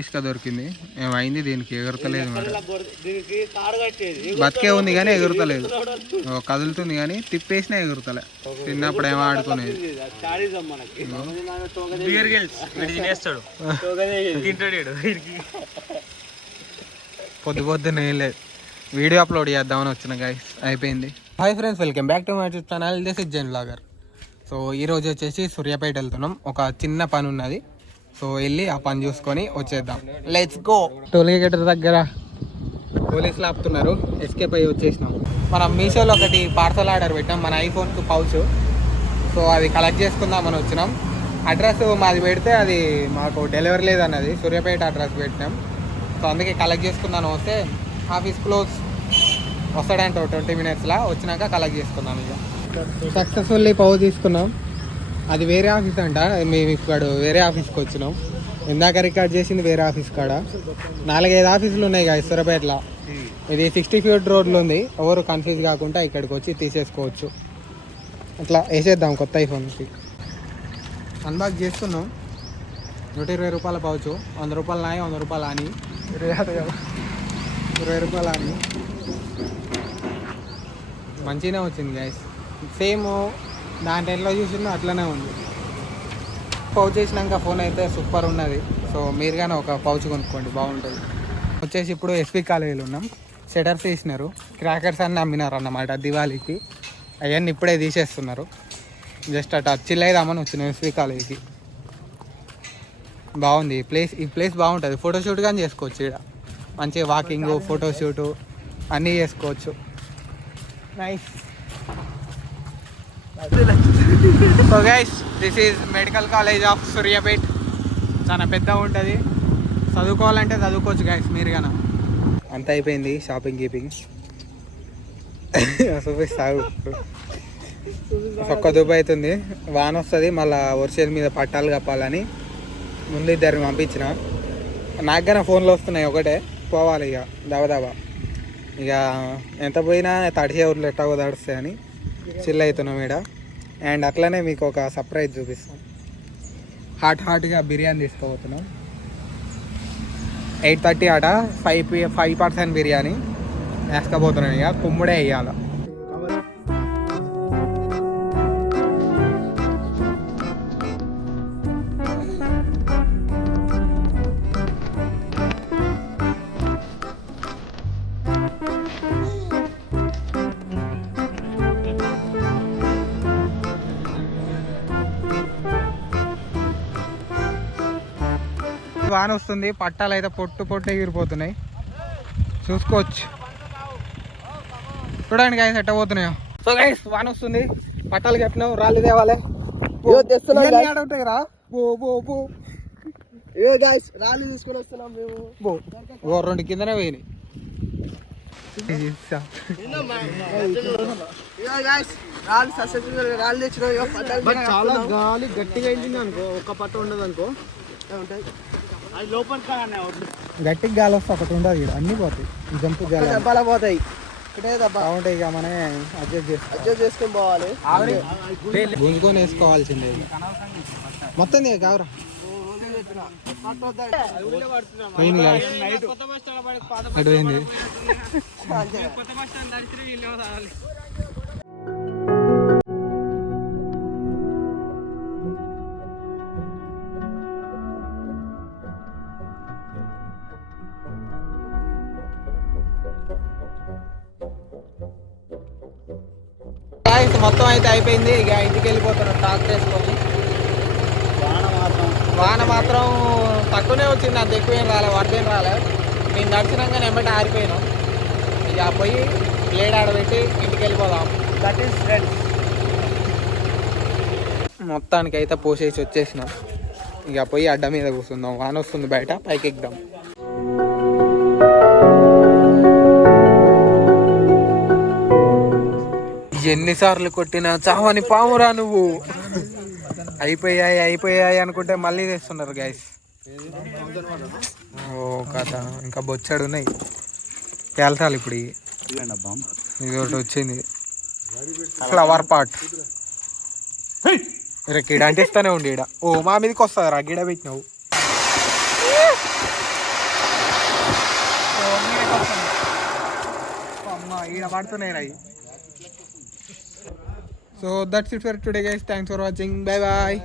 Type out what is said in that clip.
మిస్గా దొరికింది. ఏమైంది దీనికి? ఎగురుతలేదు మరి. బతికే ఉంది కానీ ఎగురుతలేదు. కదులుతుంది కానీ తిప్పేసినా ఎగురుతలే. చిన్నప్పుడు ఏమో ఆడుకునేది. పొద్దునే లేదు, వీడియో అప్లోడ్ చేద్దామని వచ్చిన గైస్. అయిపోయింది. Hi friends, welcome back to my channel. This is Jain blogger. So ఈరోజు వచ్చేసి సూర్యాపేట వెళ్తున్నాం. ఒక చిన్న పని ఉన్నది. సో వెళ్ళి ఆ పని చూసుకొని వచ్చేద్దాం. Let's go. టోల్ గేట్ దగ్గర పోలీసులు ఆపుతున్నారు. ఎస్కేప్ అయ్యి వచ్చేసినాం. మనం మీషోలో ఒకటి పార్సల్ ఆర్డర్ పెట్టాం, మన ఐఫోన్కి పౌచ్. సో అది కలెక్ట్ చేసుకుందామని వచ్చినాం. అడ్రస్ మాది పెడితే అది మాకు డెలివరీ లేదన్నది. సూర్యాపేట అడ్రస్ పెట్టినాం. సో అందుకే కలెక్ట్ చేసుకుందాను. వస్తే ఆఫీస్ క్లోజ్ వస్తాడంట 20 minutesలో. వచ్చినాక కలెక్ట్ చేసుకుందాం. ఇక సక్సెస్ఫుల్లీ పౌచ్ తీసుకున్నాం. అది వేరే ఆఫీస్ అంట. మేము ఇక్కడ వేరే ఆఫీస్కి వచ్చినాం. ఇందాక రికార్డ్ చేసింది వేరే ఆఫీస్ కాడ. 4-5 ఆఫీసులు ఉన్నాయి కదా సూర్యాపేటలో. ఇది 60 feet రోడ్లో ఉంది. ఎవరు కన్ఫ్యూజ్ కాకుండా ఇక్కడికి వచ్చి తీసేసుకోవచ్చు. అట్లా వేసేద్దాం కొత్త ఐఫోన్కి. అన్బాక్స్ చేస్తున్నాం. 120 రూపాయల పౌచ్. 100 రూపాయలు నాయి, 100 రూపాయలు అని. 20 రూపాయలు అని. మంచిగానే వచ్చింది గైస్. సేమ్ దాంట్లో ఎట్లా చూసిందో అట్లనే ఉంది. పౌచ్ చేసినాక ఫోన్ అయితే సూపర్ ఉన్నది. సో మీరు కానీ ఒక పౌచ్ కొనుక్కోండి, బాగుంటుంది. వచ్చేసి ఇప్పుడు ఎస్పీ కాలేజీలో ఉన్నాం. షటర్స్ తీసినారు, క్రాకర్స్ అన్నీ అమ్మినారు అన్నమాట దివాళీకి. అవన్నీ ఇప్పుడే తీసేస్తున్నారు. జస్ట్ అట్లా చిల్లైదామని వచ్చినాం ఎస్పీ కాలేజీకి. బాగుంది ఈ ప్లేస్. ఈ ప్లేస్ బాగుంటుంది. ఫోటోషూట్ కానీ చేసుకోవచ్చు. ఇక్కడ మంచిగా వాకింగ్, ఫోటోషూటు అన్నీ చేసుకోవచ్చు. Nice. So guys, this is medical college of Suryapet. చాలా పెద్దగా ఉంటుంది. చదువుకోవాలంటే చదువుకోవచ్చు గైస్ మీరు కానీ. అంత అయిపోయింది షాపింగ్ గీపింగ్. చూపిస్తాగు. ఒక్క దూపు అవుతుంది. వాన వస్తుంది, మళ్ళీ వర్షాల మీద పట్టాలు కప్పాలని ముందు 2 పంపించిన. నాకు కానీ ఫోన్లో వస్తున్నాయి. ఒకటే పోవాలి ఇక దబదబా. ఇక ఎంత పోయినా తడిసే ఊర్లో ఎట్టాగో తడుస్తాయని చిల్ అవుతున్నాం ఇక్కడ. అండ్ అట్లనే మీకు ఒక సర్ప్రైజ్ చూపిస్తాం. హాట్గా బిర్యానీ తీసుకోబోతున్నాం. 8:30 ఆట 5% బిర్యానీ వేసుకోబోతున్నాం. ఇక కుమ్ముడే వేయాలి. వాన వస్తుంది. పట్టాలు అయితే పొట్టు ఎగిరిపోతున్నాయి. చూసుకోవచ్చు. చూడండి గైస్ ఎట్ట పోతున్నాయో. సో గైస్ వాన వస్తుంది, పట్టాలు కట్టినాం. రాళ్ళు తేవాలి. రాళ్ళు తీసుకొని వస్తున్నాం మేము. 2 కిందనే పోయినాయి. చాలా గాలి గట్టిగా వెళ్ళింది అనుకో, ఒక్క పట్ట ఉండదు అనుకో. గట్టిగా గాలి వస్తే ఒకటి ఉండదు. ఇక్కడ అన్ని పోతాయి. జంపు గాలి పోతాయి. బాగుంటాయి. ఇక మనం అడ్జస్ట్ చేసుకొని పోవాలి. గుంజుకొని వేసుకోవాల్సిందే. మొత్తం కావరా అటుపోయింది. మొత్తం అయితే అయిపోయింది. ఇక ఇంటికి వెళ్ళిపోతున్నాం ట్రాక్టర్ వేసుకొని. వాన మాత్రం తక్కువనే వచ్చింది, అంత ఎక్కువేం రాలే, వరదేం రాలే. నేను నడిచినాక ఎంబటి ఆరిపోయినాం. ఇక పోయి బ్లేడ్ ఆడబెట్టి ఇంటికి వెళ్ళిపోదాం. That is friends. మొత్తానికి అయితే పోసేసి వచ్చేసినాం. ఇక పోయి అడ్డ మీద కూర్చుందాం. వాన వస్తుంది బయట, పైకి ఎక్కుదాం. ఎన్నిసార్లు కొట్టినా చావని పామురా నువ్వు. అయిపోయాయి అనుకుంటే మళ్ళీ తెస్తున్నారు గైస్. ఓ కథ ఇంకా బొచ్చాడు ఉన్నాయి. తేల్చాలి ఇప్పుడు. ఇది ఒకటి వచ్చింది, ఫ్లవర్ పాట్. గిడ అంటిస్తానే ఉండి. ఈడ ఓ మా మీదకి వస్తుంది రా. గిడ పెట్టినావు. ఈడ పడుతున్నాయి అవి. So that's it for today guys, thanks for watching, bye bye.